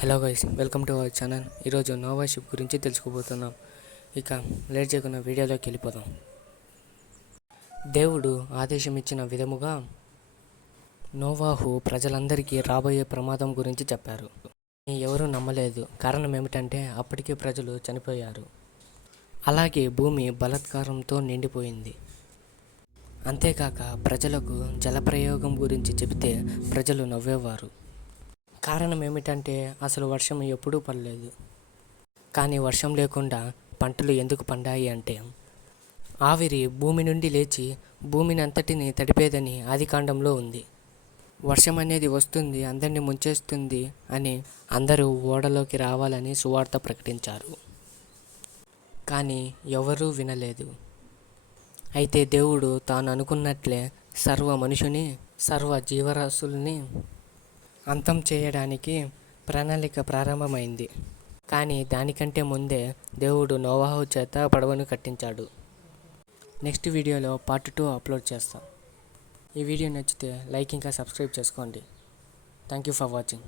Hello guys, welcome to our channel. ఈరోజు Noah ship గురించి తెలుసుకోబోతున్నాం. ఇక లేట్ చేయకుండా వీడియోలోకి వెళ్ళిపోదాం. దేవుడు ఆదేశం ఇచ్చిన విధముగా నోవాహు ప్రజలందరికీ రాబోయే ప్రమాదం గురించి చెప్పారు. ఎవరూ నమ్మలేదు. కారణం ఏమిటంటే అప్పటికే ప్రజలు చనిపోయారు. అలాగే భూమి బలాత్కారంతో నిండిపోయింది. అంతేకాక ప్రజలకు జలప్రయోగం గురించి చెబితే ప్రజలు నవ్వేవారు. కారణం ఏమిటంటే అసలు వర్షం ఎప్పుడూ పడలేదు. కానీ వర్షం లేకుండా పంటలు ఎందుకు పండాయి అంటే ఆవిరి భూమి నుండి లేచి భూమిని అంతటిని తడిపేదని ఆదికాండంలో ఉంది. వర్షం అనేది వస్తుంది, అందరినీ ముంచేస్తుంది అని అందరూ ఓడలోకి రావాలని సువార్త ప్రకటించారు. కానీ ఎవరూ వినలేదు. అయితే దేవుడు తాను అనుకున్నట్లే సర్వ జీవరాశుల్ని అంతం చేయడానికి ప్రణాళిక ప్రారంభమైంది. కానీ దానికంటే ముందే దేవుడు నోవాహు చేత పడవను కట్టించాడు. నెక్స్ట్ వీడియోలో పార్ట్ 2 అప్లోడ్ చేస్తాం. ఈ వీడియో నచ్చితే లైక్ ఇంకా సబ్స్క్రైబ్ చేసుకోండి. Thank you for watching.